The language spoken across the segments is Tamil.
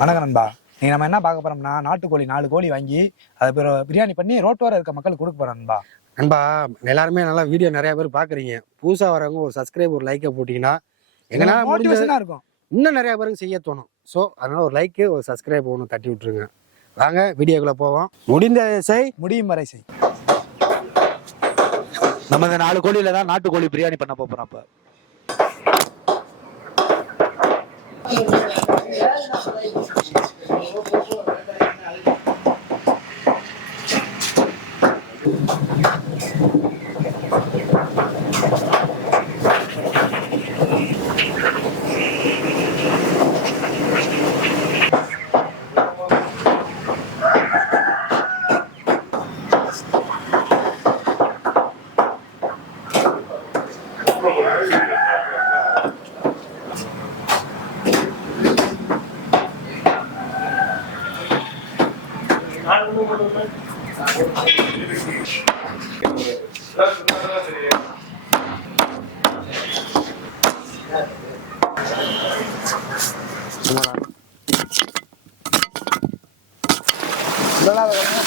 வணக்கம் நண்பா. நீங்க நம்ம என்ன பார்க்க போறோம்னா, நாட்டுக்கோழி 4 கோழி வாங்கி அதை பிரியாணி பண்ணி ரோட்டோர இருக்க மக்களுக்கு கொடுக்க போறோம் நண்பா. நண்பா, எல்லாருமே நல்லா வீடியோ நிறைய பேர் பாக்குறீங்க. புதுசா வரவங்க ஒரு சப்ஸ்கிரைப் ஒரு லைக்கை போட்டீங்கன்னா எங்களால மோட்டிவேஷனா இருக்கும். இன்னும் நிறைய பேருக்கு செய்ய தோணும். ஸோ அதனால ஒரு லைக்கு ஒரு சப்ஸ்கிரைப் ஒன்று தட்டி விட்டுருங்க. வாங்க வீடியோக்குள்ள போவோம். முடிந்த செய் முடியும் வரை செய். நம்ம இந்த 4 கோழியில தான் நாட்டுக்கோழி பிரியாணி பண்ண போறோம். அப்ப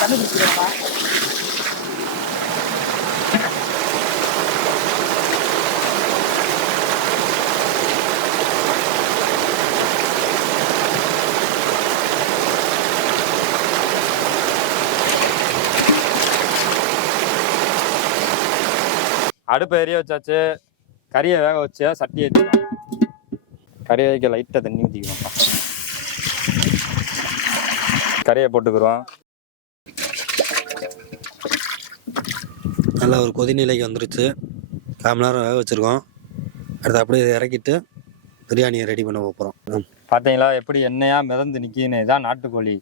கண்டுபிடிச்சிருக்கா அடுப்பை எரிய வச்சாச்சு. கறியை வேக வச்சு சட்டி ஏற்றிக்கலாம். கறியை வைக்க லைட்டாக தண்ணி ஊற்றிக்கணும்ப்பா. கறியை போட்டுக்கிறோம். நல்லா ஒரு கொதிநிலைக்கு வந்துருச்சு. 1/4 மணி நேரம் வேக வச்சுருக்கோம். அடுத்து அப்படியே இறக்கிட்டு பிரியாணியை ரெடி பண்ண போகிறோம். பார்த்தீங்களா எப்படி எண்ணெயாக மிதந்து நிற்கின்னு? இதான் நாட்டுக்கோழி.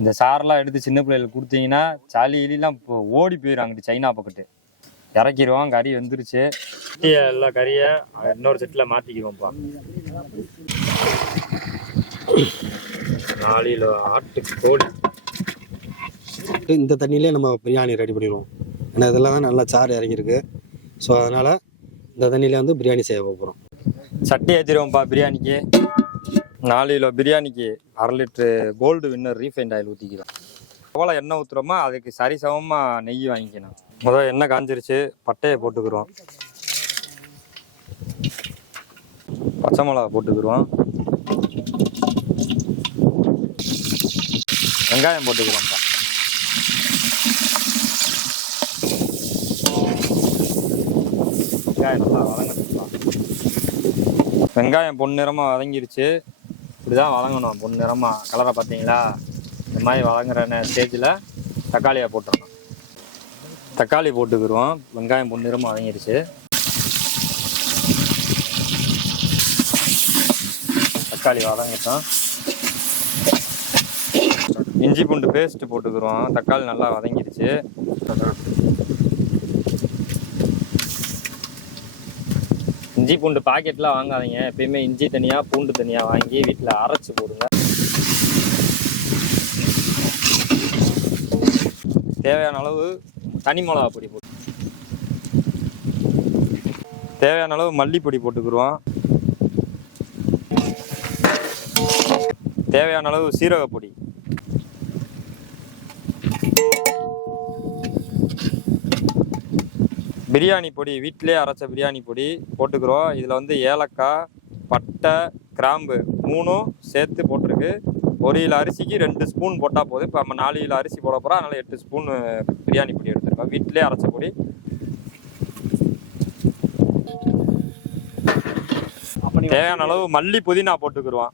இந்த சாரெல்லாம் எடுத்து சின்ன பிள்ளைகளுக்கு கொடுத்தீங்கன்னா சளிலாம் இப்போ ஓடி போயிடும். அங்கிட்டு சைனா பக்கத்து இறக்கிடுவோம். கறி வெந்துருச்சு. எல்லா கறியை இன்னொரு செட்டில் மாற்றிக்கிடுவோம்ப்பா. 4 கிலோ ஆட்டுக்கோழி. இந்த தண்ணியிலே நம்ம பிரியாணி ரெடி பண்ணிடுவோம். ஏன்னா இதெல்லாம் தான் நல்லா சாறு இறங்கியிருக்கு. ஸோ அதனால் இந்த தண்ணியிலே வந்து பிரியாணி செய்ய போகிறோம். சட்டி ஏற்றிடுவோம்ப்பா பிரியாணிக்கு. 4 கிலோ பிரியாணிக்கு 1/2 litre gold winner refined oil ஊற்றிக்கிறோம். எவ்வளோ எண்ணெய் ஊற்றுறோமோ அதுக்கு சரிசமமாக நெய் வாங்கிக்கணும். முதல் எண்ணெய் காஞ்சிருச்சு. பட்டையை போட்டுக்கிறோம். பச்சை மிளகா போட்டுக்கிறோம். வெங்காயம் போட்டுக்கிறோம்ப்பா. வெங்காயம் நல்லா வதங்கட்டும்ப்பா. வெங்காயம் பொன்னிறமாக வதங்கிருச்சு. இப்படிதான் வதங்கணும். பொன்னிறமாக கலரை பார்த்தீங்களா? இந்த மாதிரி வதங்குற ஸ்டேஜில் தக்காளியை போட்டுடணும். தக்காளி போட்டுக்கிறோம். வெங்காயம் பொன்னிறமாக வதங்கிருச்சு. தக்காளி வதங்கிட்டோம். இஞ்சி பூண்டு பேஸ்ட் போட்டுக்கிறோம். தக்காளி நல்லா வதங்கிருச்சு. இஞ்சி பூண்டு பாக்கெட்லாம் வாங்காதீங்க. எப்பயுமே இஞ்சி தனியாக பூண்டு தனியாக வாங்கி வீட்டில் அரைச்சி போடுங்க. தேவையான அளவு தனி மிளகா பொடி போட்டு, தேவையான அளவு மல்லிப்பொடி போட்டுக்கிறோம். தேவையான அளவு சீரகப்பொடி, பிரியாணி பொடி, வீட்டிலே அரைச்ச பிரியாணி பொடி போட்டுக்கிறோம். இதில் வந்து ஏலக்காய், பட்டை, கிராம்பு 3ம் சேர்த்து போட்டிருக்கு. 1 கிலோ அரிசிக்கு 2 ஸ்பூன் போட்டால் போதும். இப்போ நம்ம 4 கிலோ அரிசி போட போகிறோம். அதனால் 8 ஸ்பூன் பிரியாணி பொடி எடுத்துருக்கோம். வீட்டிலே அரைச்ச பொடி. தேவையான அளவு மல்லி புதினா போட்டுக்கிறோம்.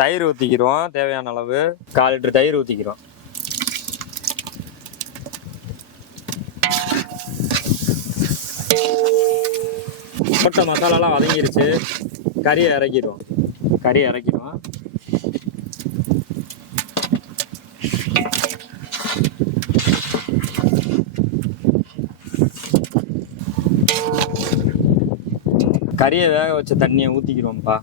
தயிர் ஊற்றிக்கிறோம். தேவையான அளவு 1/4 லிட்டர் தயிர் ஊற்றிக்கிறோம். போட்ட மசாலாலாம் வதங்கிருச்சு. கறியை இறக்கிடுவோம். கறியை வேக வச்ச தண்ணியை ஊற்றிக்கிறோம்ப்பா.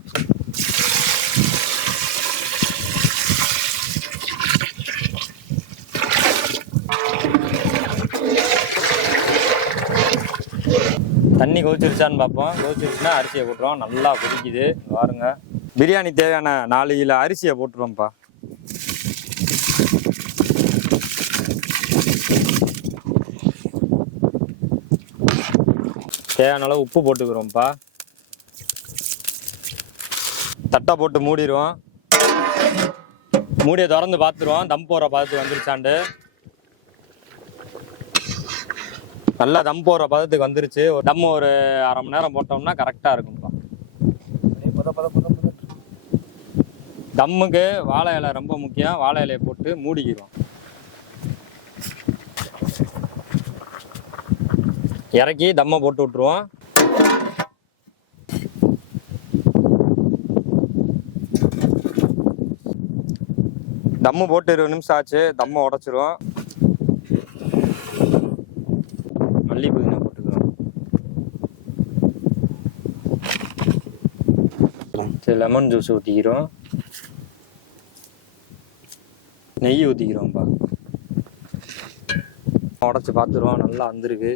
தண்ணி தண்ணி கொதிச்சிருச்சான்னு பார்ப்போம். கொதிச்சிருச்சுன்னா அரிசியை போட்டுருவோம். நல்லா கொதிக்குது பாருங்க. பிரியாணி தேவையான 4 கிலோ அரிசியை போட்டுருவோம்ப்பா. தேவையான அளவு உப்பு போட்டுக்கிறோம்ப்பா. தட்டை போட்டு மூடிடுவோம். மூடியை திறந்து பார்த்துருவோம் தம் போகிற பதத்துக்கு வந்துருச்சாண்டு. நல்லா தம் போகிற பதத்துக்கு வந்துருச்சு. தம் ஒரு அரை மணி நேரம் போட்டோம்னா கரெக்டாக இருக்கும்ப்பா. தம்முக்கு வாழை இலை ரொம்ப முக்கியம். வாழை இலையை போட்டு மூடிக்கிறோம். இறக்கி தம்மை போட்டு விட்டுருவோம். தம்மு போட்டு 20 நிமிஷம் ஆச்சு. தம்மை உடச்சிருவோம். மல்லி புதினா போட்டுக்கிறோம். சரி, லெமன் ஜூஸ் ஊற்றிக்கிறோம். நெய் ஊற்றிக்கிறோம்ப்பா. உடச்சி பார்த்துருவோம். நல்லா வந்திருக்கு.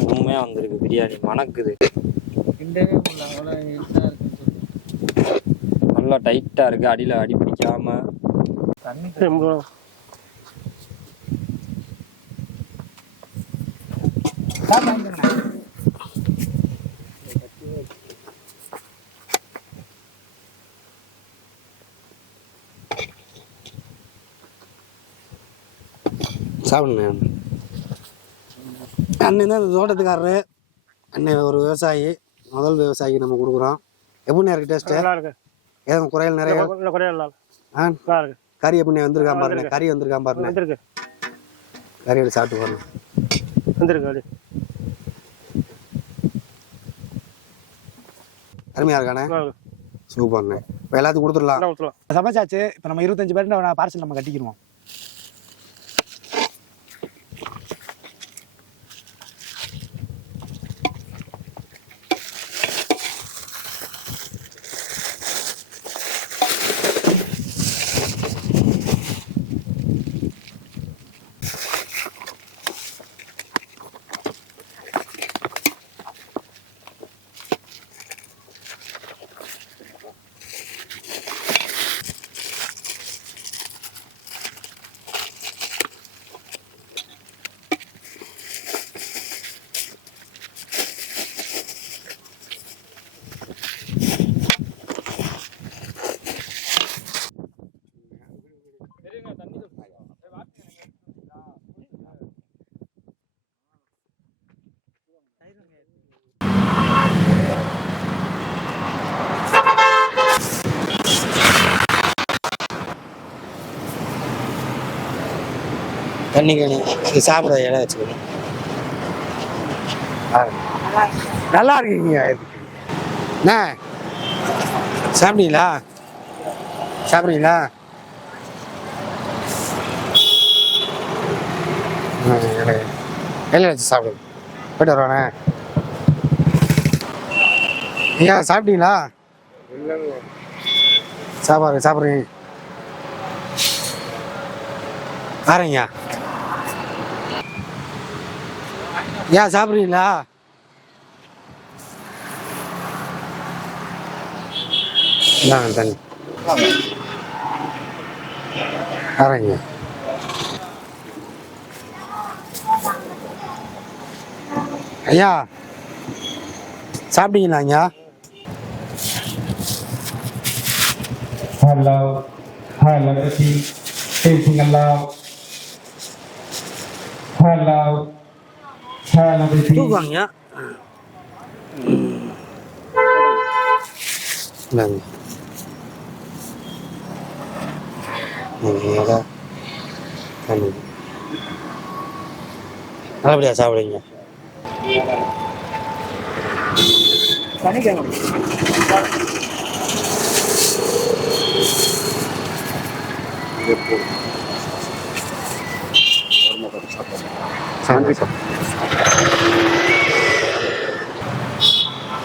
அருமையாக வந்திருக்கு. பிரியாணி மணக்குது. நல்லா டைட்டாக இருக்கு. அடியில் அடி பிடிக்காம சாப்பிடுங்க. அண்ணன் தான் இந்த தோட்டத்துக்காரரு. அண்ணன் ஒரு விவசாயி, முதல் விவசாயி நம்ம கொடுக்குறோம். எப்படிண்ணே இருக்கு டேஸ்ட்டு? ஏதும் குறைகள் நிறைய? கறி எப்படி வந்திருக்கான் பாருங்க. கறி வந்திருக்கான் பாருங்க. கறி எடுத்து சாப்பிட்டு பாருங்க. அருமையா இருக்கானே, சூப்பர்ண்ணே. இப்போ எல்லாத்துக்கும் கொடுத்துடலாம். சமைச்சாச்சு. இப்போ நம்ம 25 பேர் பார்சல் நம்ம கட்டிக்கிடுவோம். தண்ணி கேணி இது சாப்பிட இடம் வச்சுக்கணும். நல்லா இருக்கீங்க. அண்ணா சாப்பிட்டீங்களா? சாப்பிட்றீங்களா? வெளில வச்சு சாப்பிடுங்க. போய்ட்டு வருவானே. ஐயா சாப்பிட்டீங்களா? சாப்பிட்றீங்க வரீங்க. ஏன் சாப்பிட்றீங்களா? தண்ணி வரீங்க. ஐயா சாப்பிட்டீங்களா? ஐயா Hello, hello, facing allow. Hello, hello, தூக்குவாங்க. நல்லபடியா சாப்பிடுங்க.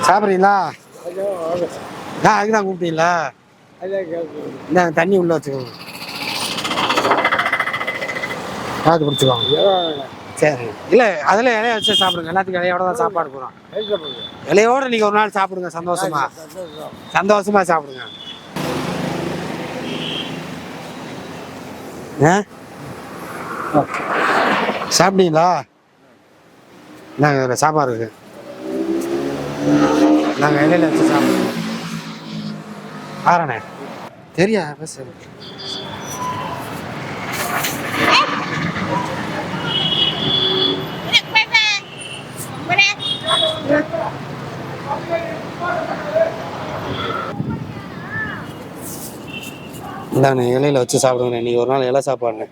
சாப்பிட்றீங்களா? அதுக்குதான் கூப்பிட்டீங்களா? தண்ணி உள்ள வச்சுக்கோங்க. பார்த்து பிடிச்சிக்கோங்க. சரி இல்லை அதில் இலைய வச்சு சாப்பிடுங்க. எல்லாத்துக்கும் இலையோட தான் சாப்பாடு போகிறோம். இலையோட நீங்கள் ஒரு நாள் சாப்பிடுங்க. சந்தோஷமா சாப்பிடுங்க. சாப்பிட்டீங்களா? நாங்கள் இதில் சாப்பாடு இருக்கு. நாங்கள் இலையில வச்சு சாப்பிடுவோம். ஆறண்ணே தெரியா பஸ் இந்தாண்ணே இலையில வச்சு சாப்பிடுங்கண்ணே. இன்னைக்கு ஒரு நாள் இலை சாப்பாடுண்ணே.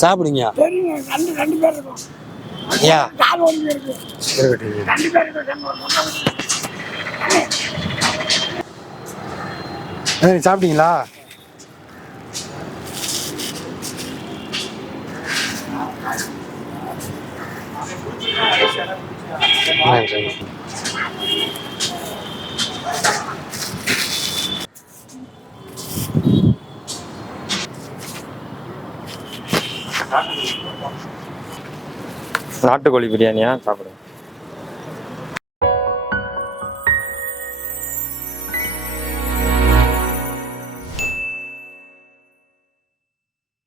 சாப்பிடுங்க. ஐயா சாப்பிட்டீங்களா? நாட்டுக்கோழி பிரியாணியா சாப்பிடுங்க.